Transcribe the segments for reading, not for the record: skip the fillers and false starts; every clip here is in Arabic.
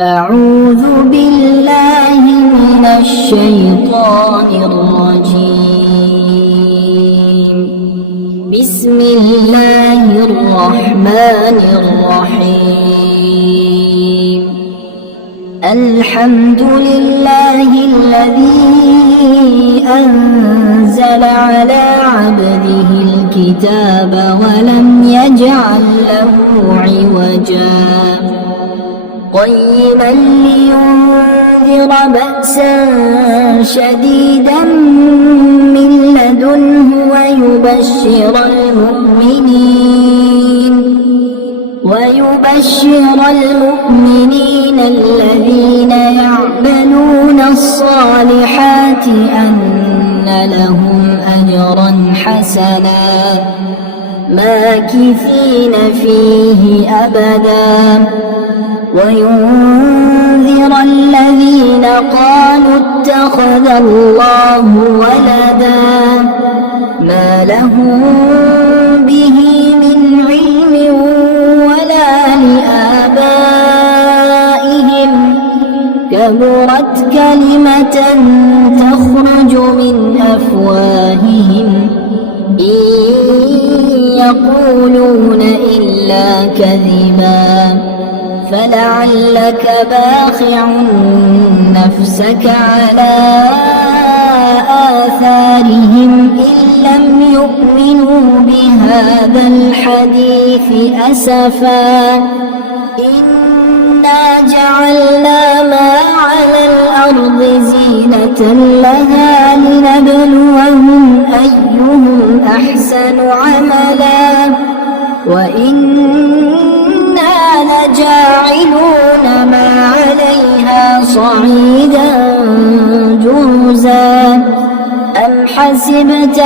أعوذ بالله من الشيطان الرجيم. بسم الله الرحمن الرحيم. الحمد لله الذي أنزل على عبده الكتاب ولم يجعل له عوجا قيما لينذر بأسا شديدا من لدنه ويبشر المؤمنين الذين يعملون الصالحات أن لهم أجرا حسنا ماكثين فيه أبدا وينذر الذين قالوا اتخذ الله ولدا ما لهم به من علم ولا لآبائهم كبرت كلمة تخرج من أفواههم إن يقولون إلا كذبا فلعلك باخع نفسك على آثارهم إن لم يؤمنوا بهذا الحديث أسفا إنا جعلنا ما على الأرض زينة لها لنبلوهم أيهم أحسن عملا وإنا لجاعلون ما عليها صعيدا جرزا أم حسبت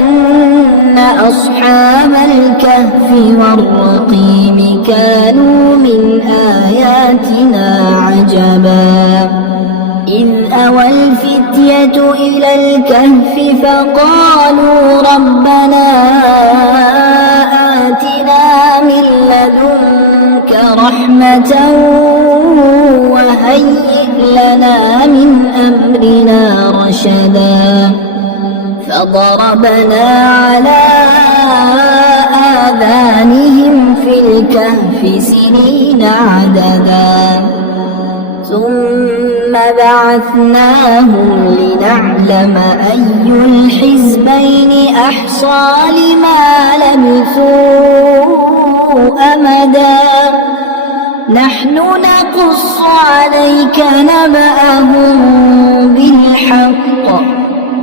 أن أصحاب الكهف والرقيم كانوا من آياتنا عجبا إذ أوى الفتية إلى الكهف فقالوا ربنا آتنا من لدنك رحمة وهيئ لنا من أمرنا رشدا فضربنا على آذانهم في الكهف سنين عددا ثم بعثناهم لنعلم أي الحزبين أحصى لما لبثوا أمدا نحن نقص عليك نبأهم بالحق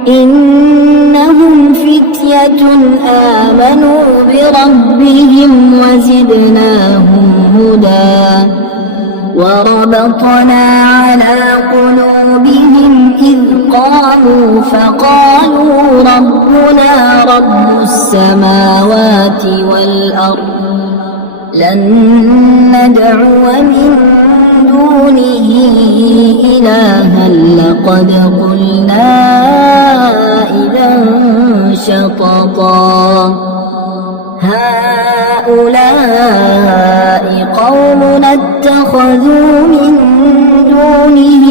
إنهم فتية آمنوا بربهم وزدناهم هدى وربطنا على قلوبهم إذ قاموا فقالوا ربنا رب السماوات والأرض لن ندعو من دونه إلها لقد قلنا إذا شططا هؤلاء قومنا اتخذوا من دونه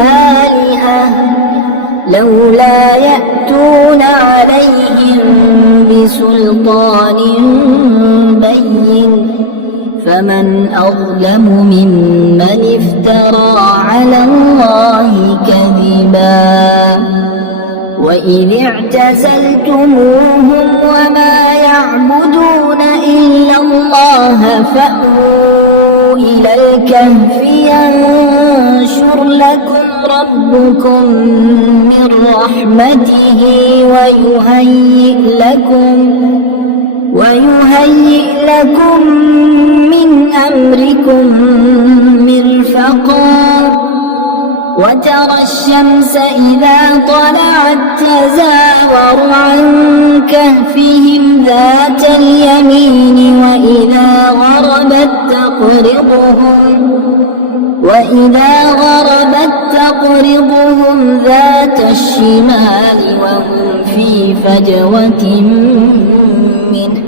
آلهة لولا يأتون عليهم بسلطان بين فمن أظلم ممن افترى على الله كذبا وإذ اعتزلتموهم وما يعبدون إلا الله فأووا إلى الكهف ينشر لكم ربكم من رحمته ويهيئ لكم من أمركم مرفقا وترى الشمس إذا طلعت تزاور عن كهفهم ذات اليمين وإذا غربت تقرضهم ذات الشمال وهم في فجوة منه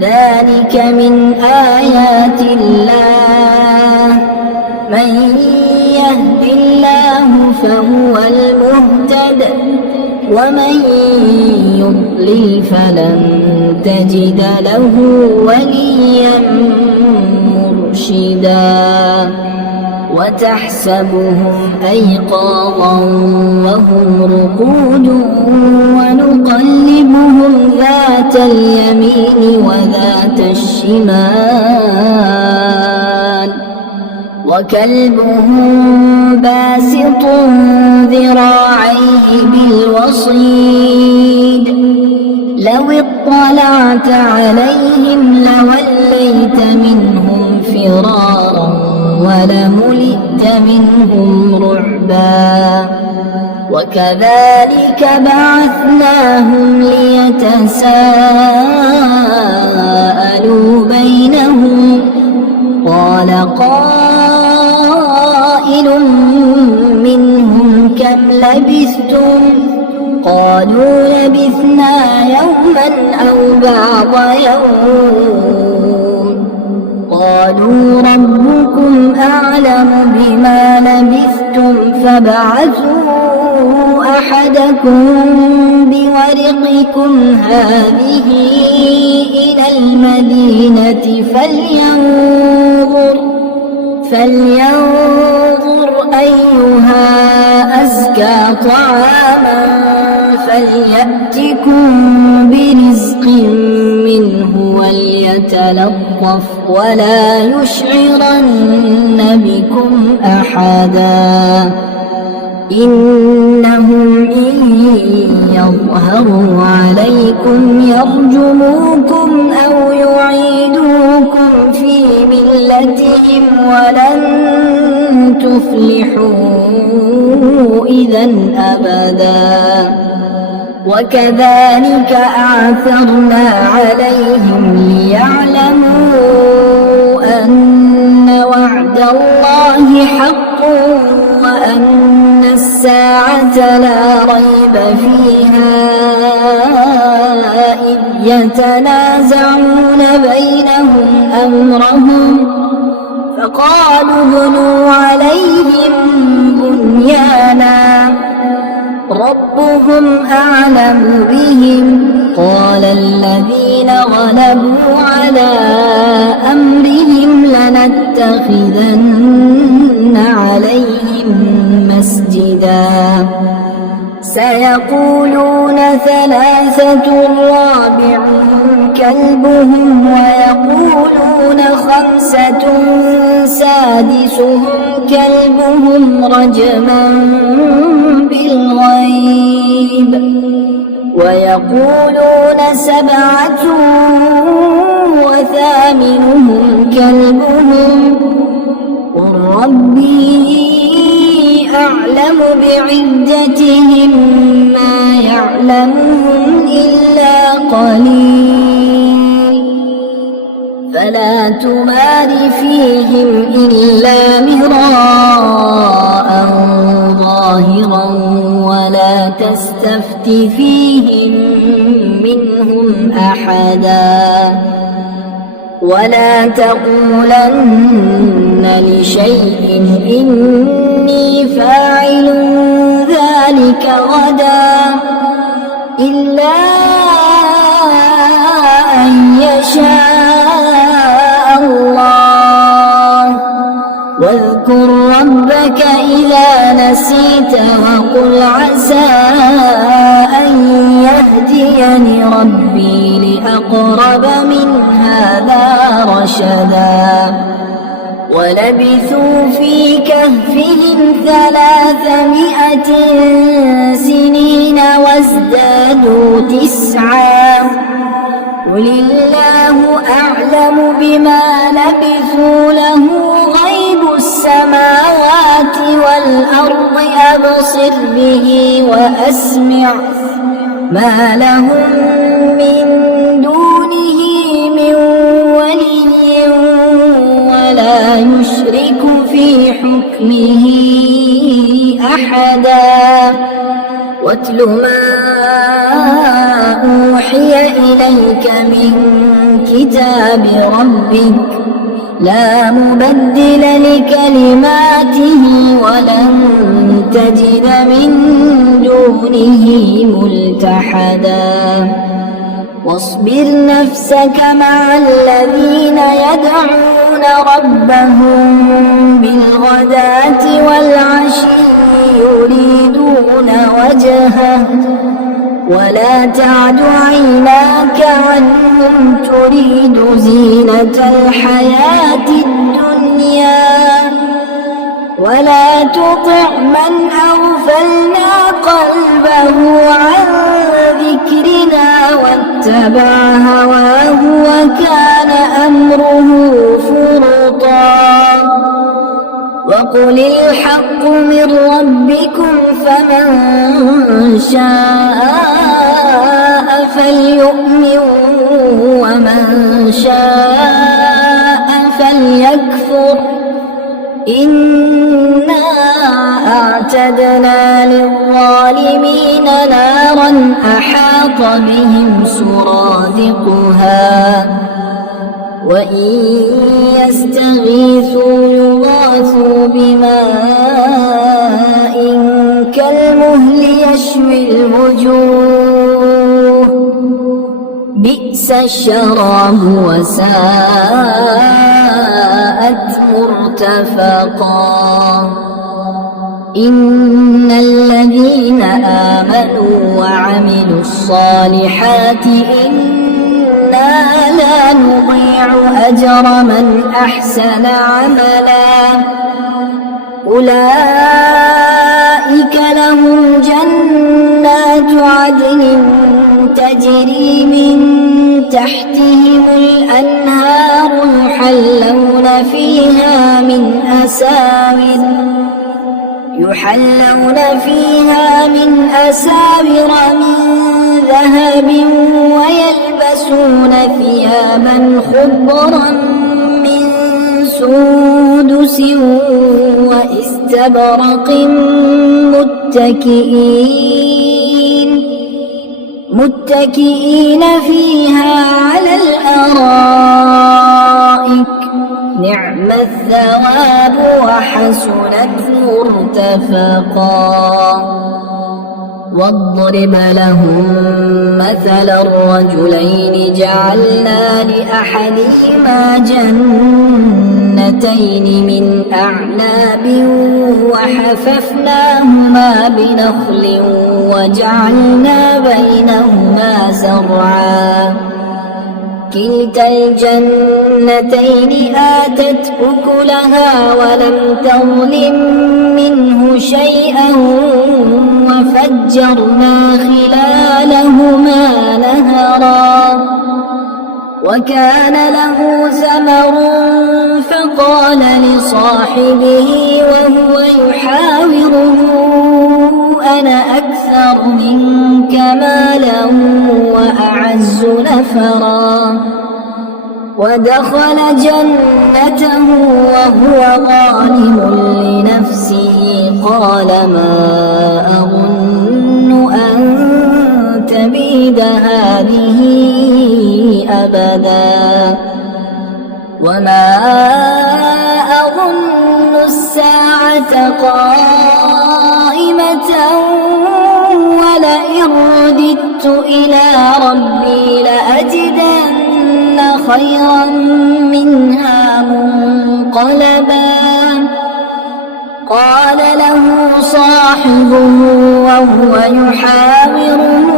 ذلك من آيات الله من يهد الله فهو المهتد ومن يضلل فلن تجد له وليا مرشدا وتحسبهم أيقاظا وهم رقود ونقلبهم ذات اليمين وذات الشمال وكلبهم باسط ذراعيه بالوصيد لو اطلعت عليهم لوليت منهم فرارا ولملئت منهم رعبا وكذلك بعثناهم ليتساءلوا بينهم قال قائل منهم كم لبثتم قالوا لبثنا يوما أو بعض يوم قالوا ربكم أعلم بما لبثتم فابعثوا أحدكم بورقكم هذه إلى المدينة فلينظر أيها أزكى طعاما فليأتكم برزق منه وليتلطف ولا يشعرن بكم أحدا إنهم إن يظهروا عليكم يرجموكم أو يعيدوكم في ملتهم ولن تفلحوا إذا أبدا وكذلك أعثرنا عليهم ليعلموا أن وعد الله حق وأن الساعة لا ريب فيها إذ يتنازعون بينهم أمرهم فقالوا ابنوا عليهم بنيانا ربهم أعلم بهم قال الذين غلبوا على أمرهم لنتخذن عليهم مسجدا سيقولون ثلاثة رابعهم كلبهم ويقولون خمسة سادسهم كلبهم رجما بالغيب ويقولون سبعة وثامنهم كلبهم قل ربي أعلم بعدتهم ما يعلمهم إلا قليل فلا تمار فيهم إلا مراء ظاهرا ولا تستفت فيهم منهم أحدا ولا تقولن لشيء إني فاعل ذلك غدا إلا أن يشاء الله واذكر ربك إذا نسيت وقل عسى أن يهديني ربي لأقرب من هذا رشدا ولبثوا في كهفهم 300 سنين وازدادوا 9 قل الله أعلم بما لبثوا له غيب السماوات والأرض أبصر به وأسمع ما لهم من دونه من ولي ولا يشرك في حكمه أحدا واتل ما أوحي إليك من كتاب ربك لا مبدل لكلماته ولن تجد من دونه ملتحدا واصبر نفسك مع الذين يدعون ربهم بالغداة والعشي يريدون وجهه ولا تعد عيناك عنهم تريد زينة الحياة الدنيا ولا تطع من أغفلنا قلبه عن ذكرنا واتبع هواه وكان أمره فرطا وقل الحق من ربكم فمن شاء فليؤمن ومن شاء فليكفر إنا أعتدنا للظالمين نارا أحاط بهم سرادقها وإن يستغيثوا يغاثوا بماء كالمهل يشوي الوجوه بئس الشراب وساءت مرتفقا إن الذين آمنوا وعملوا الصالحات إنا لا نضيع أجر من أحسن عملا أولئك لهم جنات عدن تجري من تحتهم الأنهار يحلون فيها من أساور من ذهب ويلبسون ثيابا خضرا من سندس واستبرق متكئين فيها على الأرائك نعم الثواب وحسنت مرتفقا واضرب لهم مثل الرجلين جعلنا لأحدهما جنتين من أعناب وحففناهما بنخل وجعلنا بينهما زرعا كلتا الجنتين آتت أكلها ولم تظلم منه شيئا وفجرنا خلالهما نهرا وكان له ثمر فقال لصاحبه وهو يحاوره أنا أكثر منك مالا وأعز نفرا ودخل جنته وهو ظالم لنفسه قال ما أظن أن تبيد هذه أبدا وما أظن الساعة قائمة ولئن رددت إلى ربي لأجدن خيرا منها منقلبا قال له صاحبه وهو يحاوره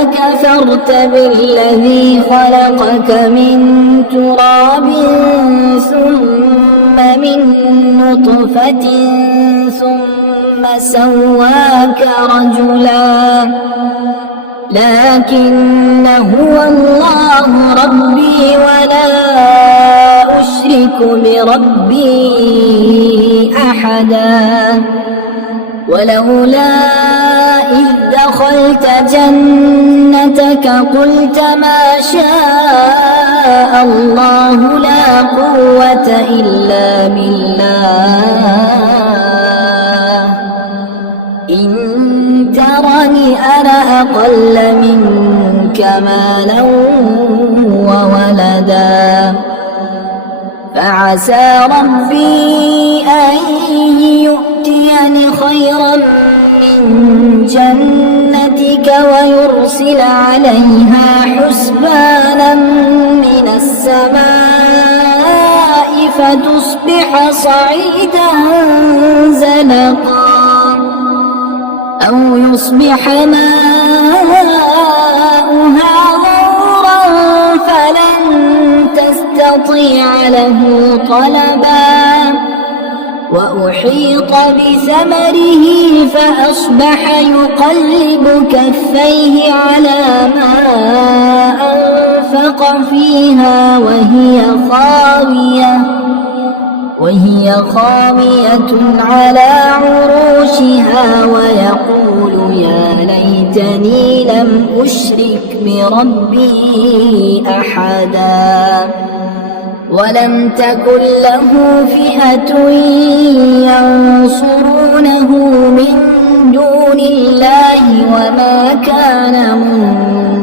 أكفرت بالذي خلقك من تراب ثم من نطفة ثم سواك رجلا لكن هو الله ربي ولا أشرك بربي أحدا ولولا إذ دخلت جنتك قلت ما شاء الله لا قوة إلا بالله إن ترني أنا أقل منك مالا وولدا عسى ربي أن يؤتيني خيرا من جنتك ويرسل عليها حسبانا من السماء فتصبح صعيدا زلقا أو يصبح ماؤها غورا فلن تستطيع له طلبا وأحيط بثمره فأصبح يقلب كفيه على ما أنفق فيها وهي خاوية على عروشها ويقول يا ليتني لم أشرك بربي أحدا ولم تكن له فئة ينصرونه من دون الله وما كان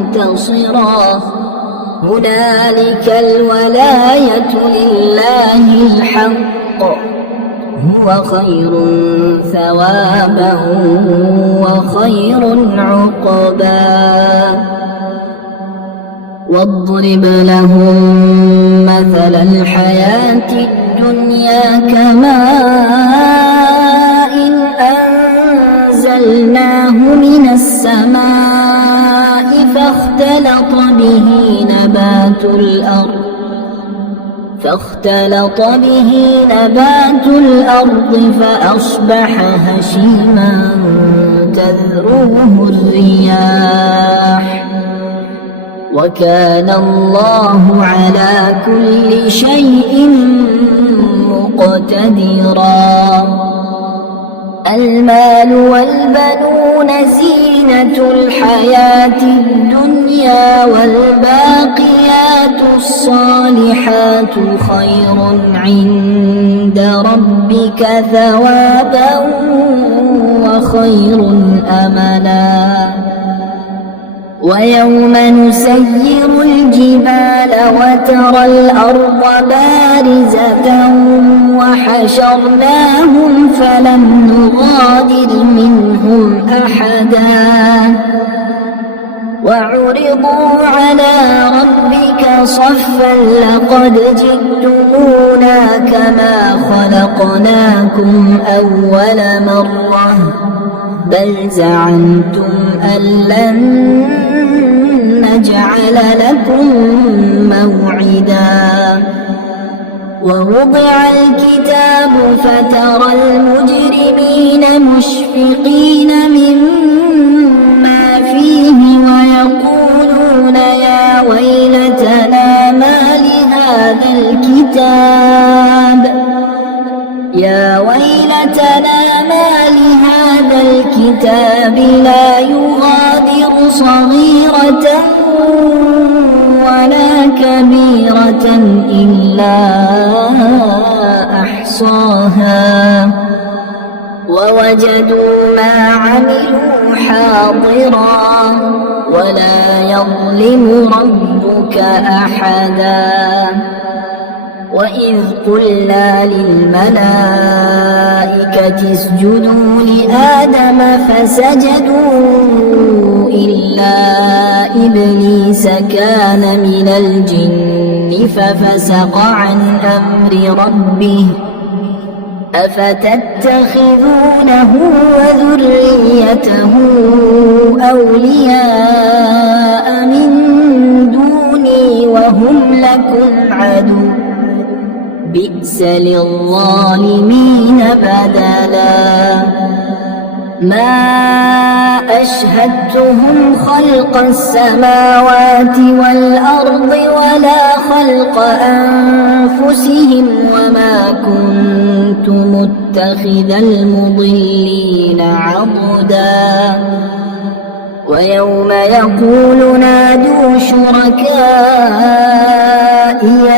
منتصرا هنالك الولاية لله الحق هو خير ثوابا وخير عقبا واضرب لهم مثل الحياة الدنيا كماء أنزلناه من السماء فاختلط به نبات الأرض فأصبح هشيما تذروه الرياح وكان الله على كل شيء مقتدرا المال والبنون زينة الحياة الدنيا والباقيات الصالحات خير عند ربك ثوابا وخير أملا ويوم نسير الجبال وترى الأرض بارزة وحشرناهم فلم نغادر منهم أحدا وعرضوا على ربك صفا لقد جئتمونا كما خلقناكم أول مرة بل زعمتم أن لن نجعل لكم موعدا ووضع الكتاب فترى المجرمين مشفقين مما فيه ويقولون يا ويلتنا ما لهذا الكتاب لا يغادر صغيرة ولا كبيرة إلا أحصاها ووجدوا ما عملوا حاضرا ولا يظلم ربك أحدا وإذ قلنا للملائكة اسجدوا لآدم فسجدوا إلا إبليس كان من الجن ففسق عن أمر ربه أفتتخذونه وذريته أولياء من دوني وهم لكم عدو بئس للظالمين بدلا ما أشهدتهم خلق السماوات والأرض ولا خلق أنفسهم وما كنت متخذ المضلين عضدا ويوم يقول نادوا شركائي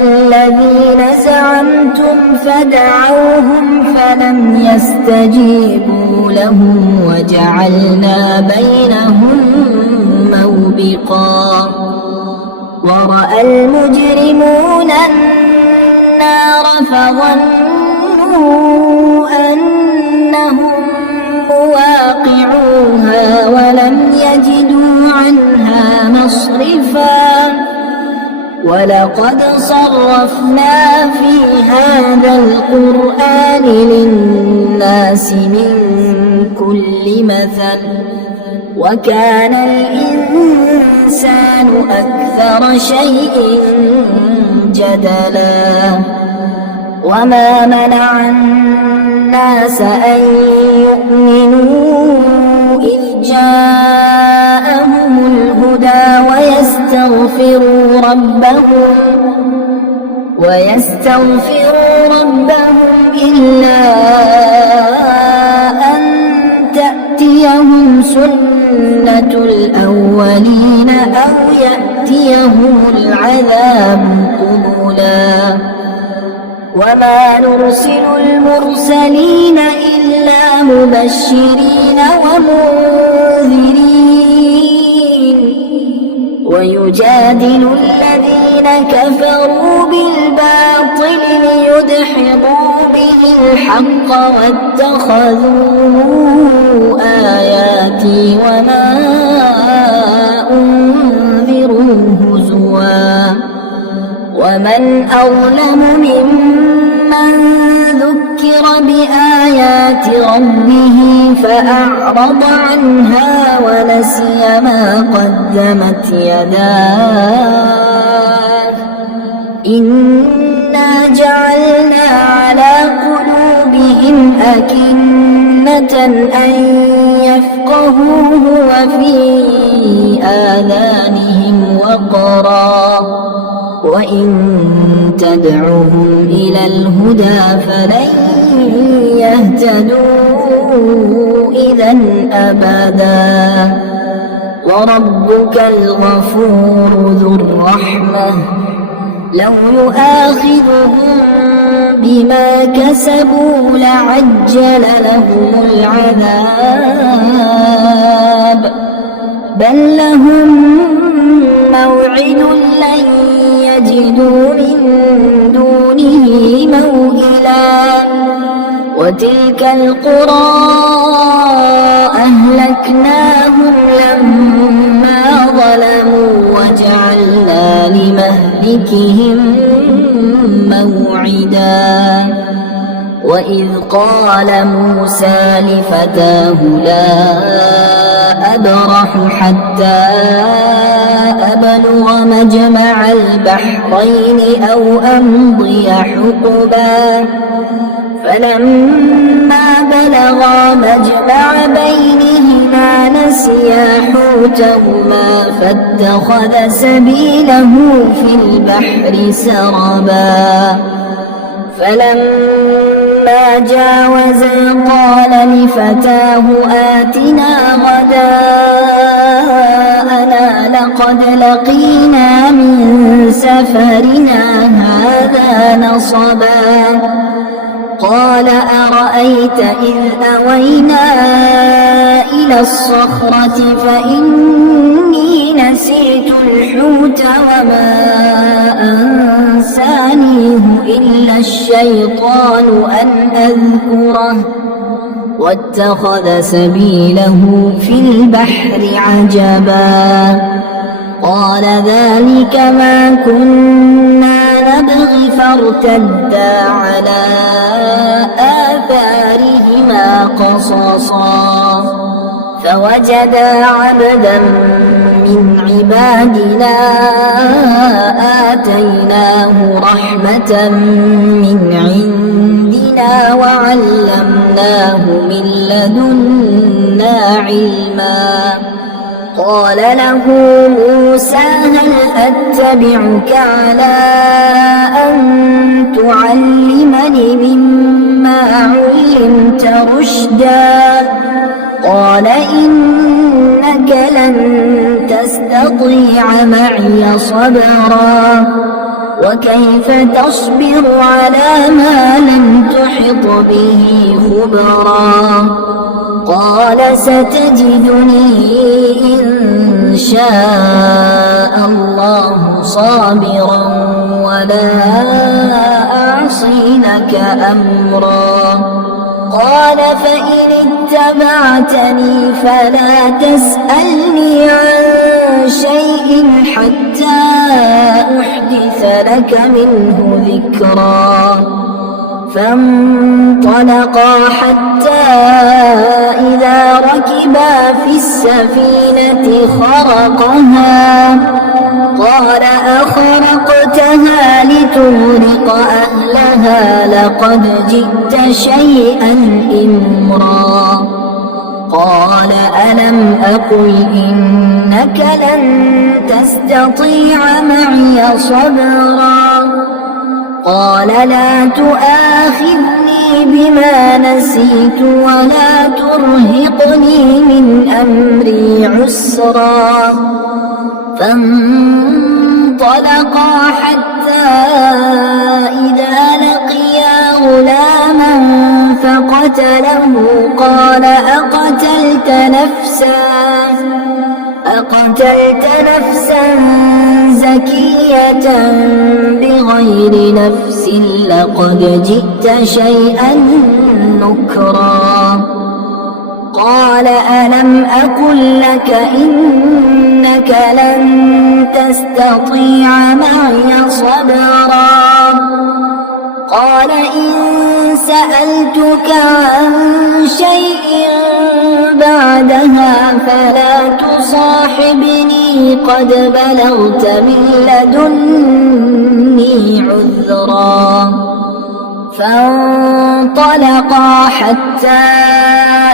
الذين زعمتم فدعوهم فلم يستجيبوا لهم وجعلنا بينهم موبقا ورأى المجرمون النار فظنوا أنهم مواقعوها ولم يجدوا عنها مصرفا ولقد صرفنا في هذا القرآن للناس من كل مثل وكان الإنسان أكثر شيء جدلا وما منع الناس أن يؤمنوا إذ جاءهم الهدى ويستغفروا ربهم إلا أن تأتيهم سنة الأولين أو يأتيهم العذاب قبلا وما نرسل المرسلين إلا مبشرين ومنذرين ويجادل الذين كفروا بالباطل ليدحضوا به الحق واتخذوا آياتي وما أنذروا هزوا ومن أظلم ممن ذكر بآيات ربه فأعرض عنها ونسي ما قدمت يداه إنا جعلنا على قلوبهم أكنة أن يفقهوه وفي آذانهم وقرا وإن تدعوهم إلى الهدى فلن يهتدوا إذا أبدا وربك الغفور ذو الرحمة لو يؤاخذهم بما كسبوا لعجل لهم العذاب بل لهم موعد لن يجدوا من دونه موئلا وتلك القرى أهلكناهم لما ظلموا وجعلنا لمهلكهم موعدا وإذ قال موسى لفتاه لا أبرح حتى أبلغ مجمع البحرين أو أمضي حقبا فلما بلغا مجمع بينهما نسيا حوتهما فاتخذ سبيله في البحر سربا فلما جاوزا قال لفتاه آتنا غداءنا لقد لقينا من سفرنا هذا نصبا قال أرأيت إذ أوينا إلى الصخرة فإني نسيت الحوت وما أنسانيه إلا الشيطان أن أذكره واتخذ سبيله في البحر عجبا قال ذلك ما كنا نبغي فارتدا على آثارهما قصصا فوجدا عبدا من عبادنا آتيناه رحمة من عندنا وعلمناه من لدنا علما قال له موسى هل أتبعك على أن تعلمني مما علمت رشدا قال إنك لن تستطيع معي صبرا وكيف تصبر على ما لم تحط به خبرا قال ستجدني إن شاء الله صابرا ولا يعصينك أمرا. قال فإن اتبعتني فلا تسألني عن شيء حتى أحدث لك منه ذكرا. فانطلقا حتى إذا ركبا في السفينة خرقها قال أخرقتها لتغرق أهلها لقد جئت شيئا إمرا. قال ألم أقل إنك لن تستطيع معي صبرا. قال لا تؤاخذني بما نسيت ولا ترهقني من أمري عسرا. فانطلقا حتى إذا لقيا غلاما فقتله قال أقتلت نفسا زكية بغير نفس لقد جئت شيئا نكرا. قال ألم أقل لك إنك لن تستطيع معي صبرا. قال إن سألتك عن شيء بعدها فلا تصاحبني قد بلغت من لدني عذرا. فانطلقا حتى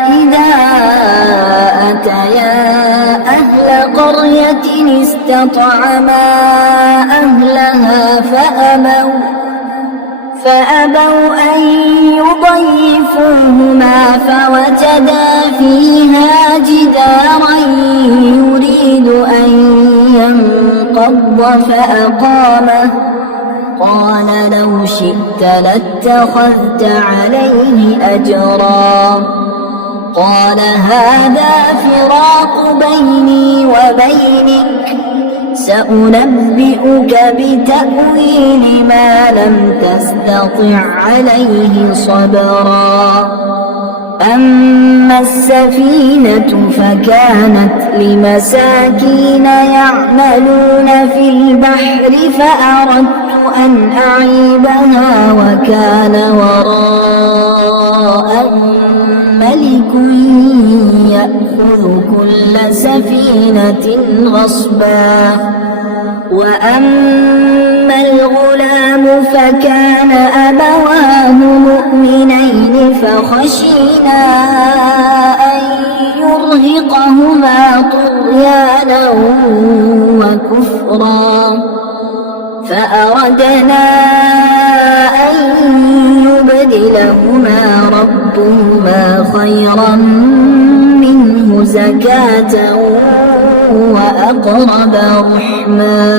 إذا أتيا أهل قرية استطعما أهلها فأبوا أن يضيفوهما فوجدا فيها جدارا يريد أن ينقض فأقامه. قال لو شئت لاتخذت عليه أجرا. قال هذا فراق بيني وبينك سأنبئك بتأويل ما لم تستطع عليه صبرا. أما السفينة فكانت لمساكين يعملون في البحر فأردت أن أعيبها وكان وراءهم ملك يأخذ كل سفينة غصبا. وأما الغلام فكان أبواه مؤمنين فخشينا أن يرهقهما طغيانا وكفرا. فأردنا أن يبدلهما ربهما خيرا منه زكاة وأقرب رحما.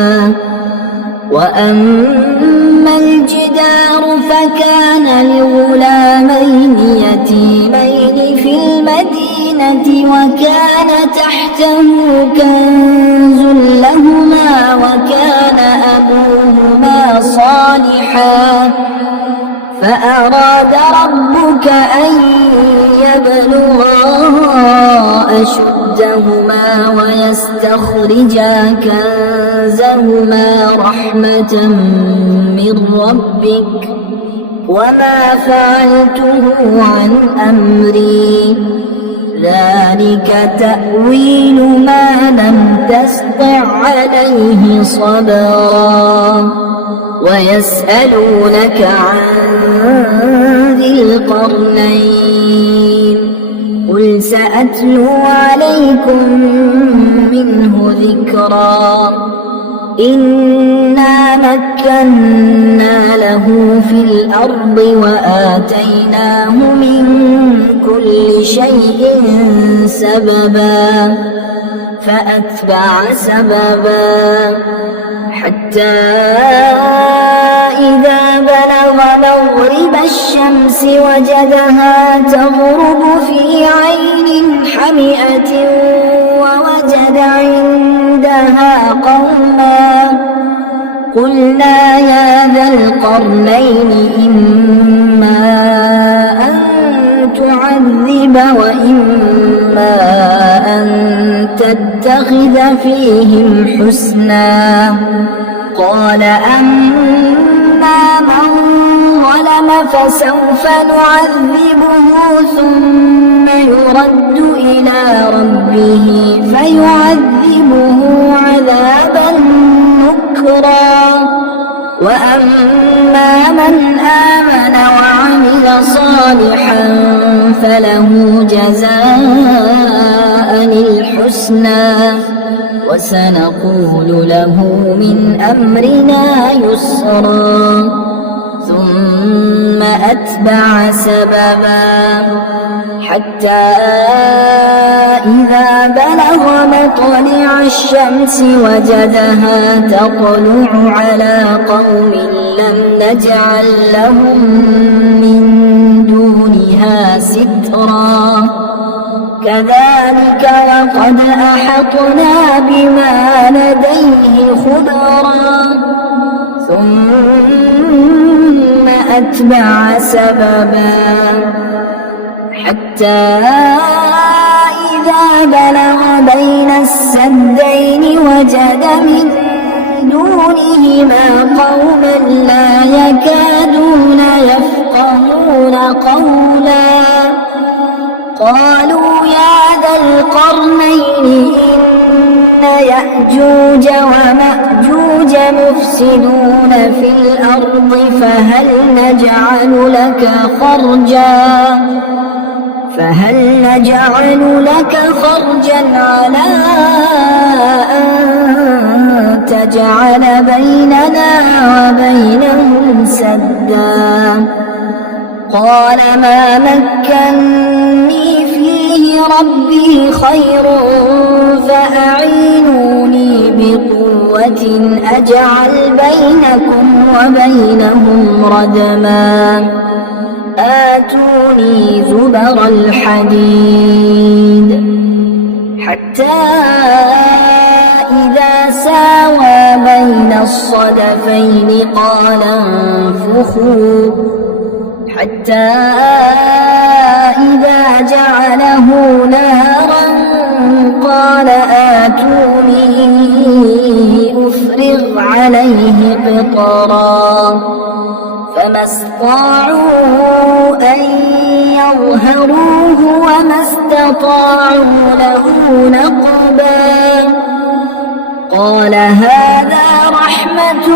وأما الجدار فكان لغلامين يتيمين في المدينة وكان تحته كنز لهما وكان أبوهما صالحا. فأراد ربك أن يبلغا أشدهما ويستخرجا كنزهما رحمة من ربك وما فعلته عن أمري ذلك تأويل ما لم تسطع عليه صبرا. ويسألونك عن ذي القرنين قل سأتلو عليكم منه ذكرا. إنا مكنا له في الأرض وآتيناه من كل شيء سببا. فأتبع سببا حتى إذا بلغ مغرب الشمس وجدها تغرب في عين حمئة ووجد عندها قلنا يا ذا القرنين إما أن تعذب وإما أن تتخذ فيهم حسنا قال أما من ظلم فسوف نعذبه ثم يرد إلى ربه فيعذبه عذابا نكرا وأما من آمن وعمل صالحا فله جزاء الحسنى وسنقول له من أمرنا يسرا ثم أتبع سببا حتى إذا بلغ مطلع الشمس وجدها تطلع على قوم لم نجعل لهم من دونها سترا كذلك وقد أحطنا بما لديه خبرا ثم أتبع سببا حتى إذا بلغ بين السدين وجد من دونهما قوما لا يكادون يفقهون قولا قالوا يا ذا القرنين إن يأجوج ومأجوج مفسدون في الأرض فهل نجعل لك خرجا على أن تجعل بيننا وبينهم سدا قال ما مكني فيه ربي خير فأعينوني بقوة أجعل بينكم وبينهم ردما آتوني زبر الحديد حتى إذا ساوى بين الصدفين قال انفخوا حتى إذا جعله نارا قال آتوني أفرغ عليه قطرا فما استطاعوا أن يظهروه وما استطاعوا له نقبا قال هذا رحمة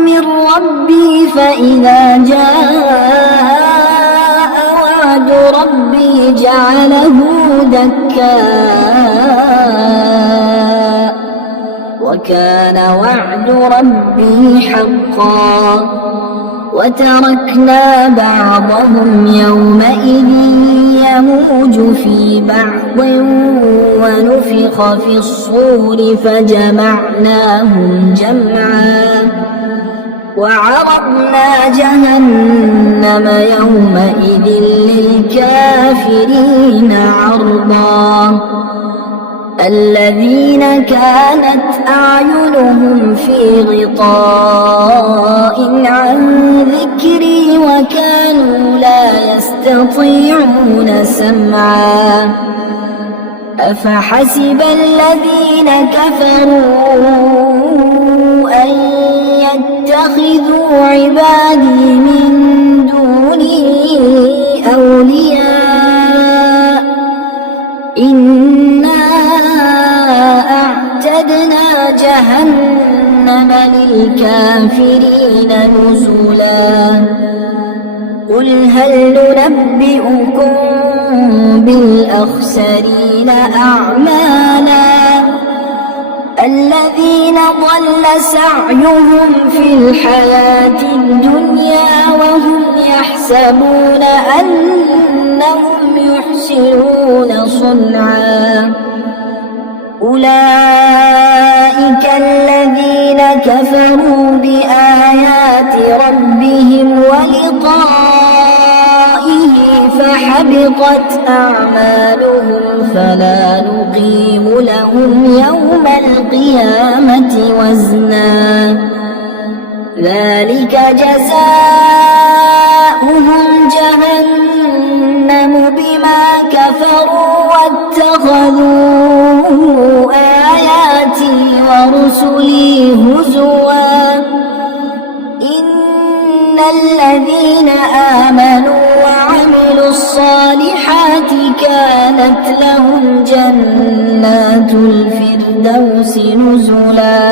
من ربي فإذا جاء وعد ربي جعله دكا وكان وعد ربي حقا وتركنا بعضهم يومئذ يموج في بعض ونفخ في الصور فجمعناهم جمعا وعرضنا جهنم يومئذ للكافرين عرضا الذين كانت أعينهم في غطاء عن ذكري وكانوا لا يستطيعون سمعا أفحسب الذين كفروا أن يتخذوا عبادي من دوني أولياء إنا أعتدنا جهنم للكافرين نزلا قل هل ننبئكم بالأخسرين أعمالا الذين ضل سعيهم في الحياة الدنيا وهم يحسبون أنهم يحسنون صنعا أولئك الذين كفروا بآيات ربهم ولقائه فحبطت أعمالهم فلا نقيم لهم يوم القيامة وزنا ذلك جزاؤهم جهنم بما كفروا واتخذوا آياتي ورسلي هزوا إن الذين آمنوا وعملوا الصالحات كانت لهم جنات الفردوس نزلا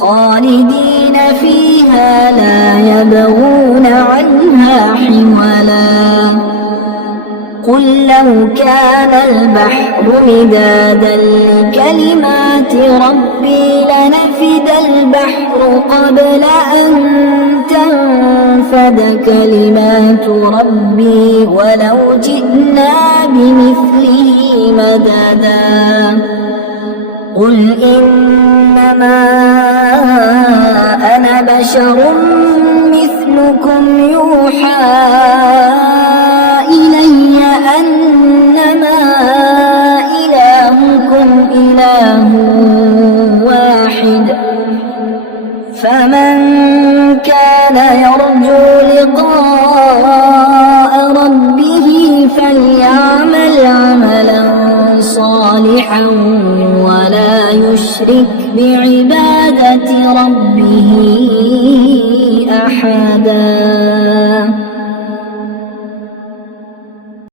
خالدين فيها لا يبغون عنها حولا قل لو كان البحر مدادا لكلمات ربي لنفد البحر قبل أن تنفد كلمات ربي ولو جئنا بمثله مددا قل إنما أنا بشر مثلكم يوحى إلي أنما إلهكم إله واحد فمن كان يرجو لقاء ربه فليعمل عملا صالحا ولا يشرك بعبادة ربه أحدا.